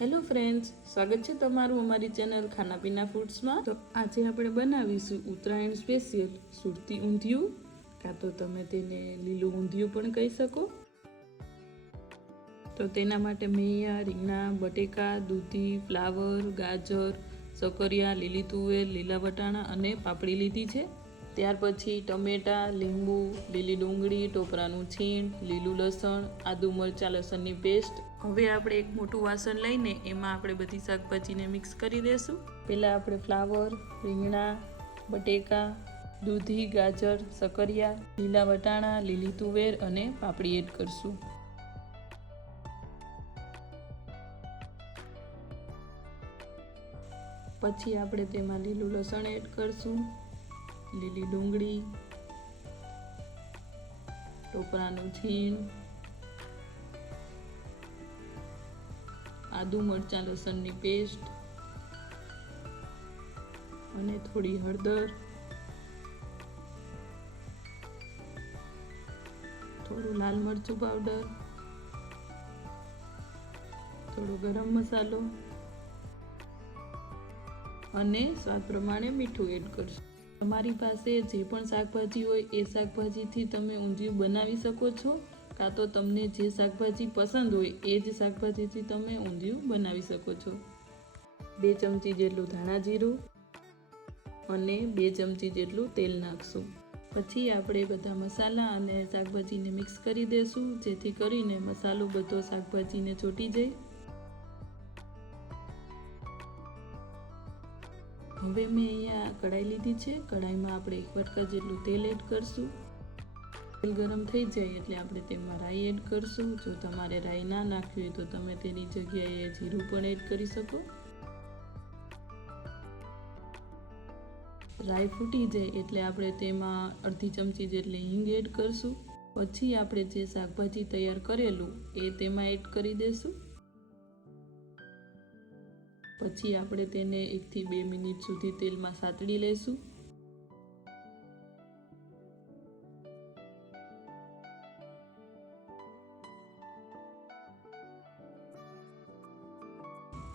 Hello friends, સ્વાગત છે તમારું અમારી ચેનલ ખાના પીના ફૂડ્સમાં। તો આજે આપણે બનાવીશું ઉત્તરાયણ સ્પેશિયલ સુરતી ઊંધિયું, કાં તો તમે તેને લીલું ઊંધિયું પણ કહી શકો। તો તેના માટે મેં અહીંયા રીંગણા, બટેકા, દૂધી, ફ્લાવર, ગાજર, સકરિયા, લીલી તુવેર, લીલા વટાણા અને પાપડી લીધી છે। ત્યાર પછી ટમેટા, લીંબુ, લીલી ડુંગળી, ટોપરાનું છીણ, લીલું લસણ, આદુ મરચાં લસણની પેસ્ટ। હવે આપણે એક મોટું વાસણ લઈને એમાં આપણે બધી શાકભાજીને મિક્સ કરી દઈશું। પહેલાં આપણે ફ્લાવર, રીંગણા, બટેકા, દૂધી, ગાજર, સકરિયા, લીલા વટાણા, લીલી તુવેર અને પાપડી એડ કરશું। પછી આપણે તેમાં લીલું લસણ એડ કરશું, લીલી ડુંગળી, ટોપરાનું છીણ, આદુ મરચાં લસણની પેસ્ટ અને થોડી હળદર, થોડું લાલ મરચું પાવડર, થોડો ગરમ મસાલો અને સ્વાદ પ્રમાણે મીઠું એડ કરશું। તમારી પાસે જે પણ શાકભાજી હોય એ શાકભાજીથી તમે ઊંધિયું બનાવી શકો છો, કાં તો તમને જે શાકભાજી પસંદ હોય એ જ શાકભાજીથી તમે ઊંધિયું બનાવી શકો છો। 2 ચમચી જેટલું ધાણા જીરું અને 2 ચમચી જેટલું તેલ નાખશું। પછી આપણે બધા મસાલા અને શાકભાજીને મિક્સ કરી દઈશું, જેથી કરીને મસાલો બધો શાકભાજીને ચોંટી જાય। હવે મેં અહીંયા કઢાઈ લીધી છે। કઢાઈમાં આપણે 1 વાટકા જેટલું તેલ એડ કરશું। તેલ ગરમ થઈ જાય એટલે આપણે તેમાં રાઈ એડ કરશું। જો તમારે રાઈ ના નાખવી હોય તો તમે તેની જગ્યાએ જીરું પણ એડ કરી શકો। રાઈ ફૂટી જાય એટલે આપણે તેમાં અડધી ચમચી જેટલી હિંગ એડ કરશું। પછી આપણે જે શાકભાજી તૈયાર કરેલું એ તેમાં એડ કરી દઈશું। પછી આપણે તેને 1 થી 2 મિનિટ સુધી તેલમાં સાતળી લઈશું।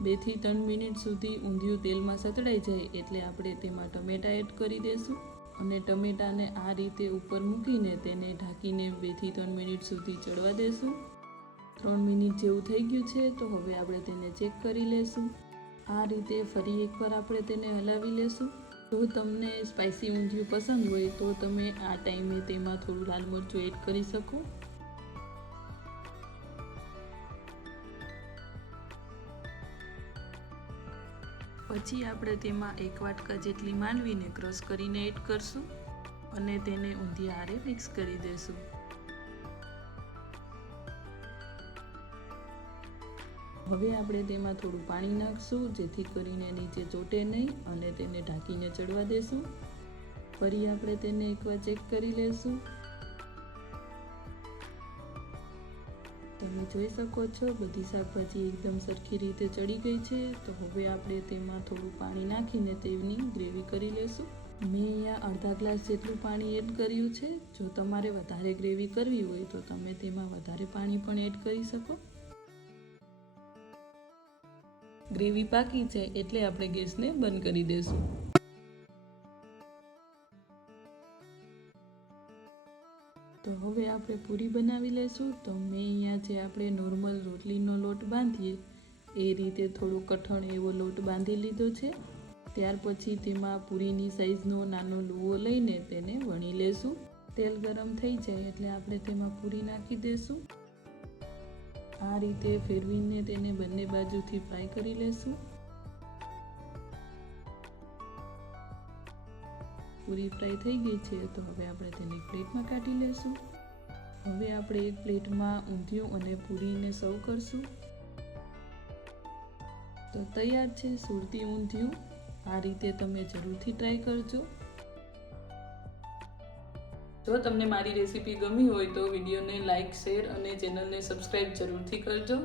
બે થી 3 મિનિટ સુધી ઊંધિયું તેલમાં સતળાઈ જાય એટલે આપણે તેમાં ટમેટા એડ કરી દઈશું અને ટમેટાને આ રીતે ઉપર મૂકીને તેને ઢાંકીને 2 થી 3 મિનિટ સુધી ચડવા દઈશું। 3 મિનિટ જેવું થઈ ગયું છે, તો હવે આપણે તેને ચેક કરી લઈશું। આ રીતે ફરી એકવાર આપણે તેને હલાવી લેશું। જો તમને સ્પાઇસી ઊંધિયું પસંદ હોય તો તમે આ ટાઈમે તેમાં થોડું લાલ મરચું એડ કરી શકો। પછી આપણે તેમાં 1 વાટકા જેટલી માંડવીને ક્રશ કરીને એડ કરશું અને તેને ઊંધિયા હારે મિક્સ કરી દઈશું। હવે આપણે તેમાં થોડું પાણી નાખશું, જેથી કરીને નીચે ચોટે નહીં અને તેને ઢાંકીને ચડવા દેશું। ફરી આપણે તેને એકવાર ચેક કરી લેશું। તમે જોઈ શકો છો બધી શાકભાજી એકદમ સરખી રીતે ચડી ગઈ છે। તો હવે આપણે તેમાં થોડું પાણી નાખીને તેની ગ્રેવી કરી લેશું। મેં અહીંયા અડધા ગ્લાસ જેટલું પાણી એડ કર્યું છે। જો તમારે વધારે ગ્રેવી કરવી હોય તો તમે તેમાં વધારે પાણી પણ એડ કરી શકો। ગ્રેવી પાકી જાય એટલે આપણે ગેસને બંધ કરી દઈશું। તો હવે આપણે પૂરી બનાવી લઈશું। તો મેં અહીંયા જે આપણે નોર્મલ રોટલીનો લોટ બાંધીએ એ રીતે થોડો કઠણ એવો લોટ બાંધી લીધો છે। ત્યાર પછી તેમાં પૂરીની સાઈઝનો નાનો લુવો લઈને તેને વણી લેશું। તેલ ગરમ થઈ જાય એટલે આપણે તેમાં પૂરી નાખી દઈશું। આ રીતે ફેરવીને તેને બંને બાજુથી ફ્રાય કરી લેશું। પૂરી ફ્રાય થઈ ગઈ છે, તો હવે આપણે તેને એક પ્લેટમાં કાઢી લેશું। હવે આપણે એક પ્લેટમાં ઊંધિયું અને પૂરીને સર્વ કરશું। તો તૈયાર છે સુરતી ઊંધિયું। આ રીતે તમે જરૂરથી ટ્રાય કરજો। જો તમને મારી રેસીપી ગમી હોય તો વિડીયોને લાઇક, શેર અને ચેનલને સબસ્ક્રાઈબ જરૂરથી કરજો।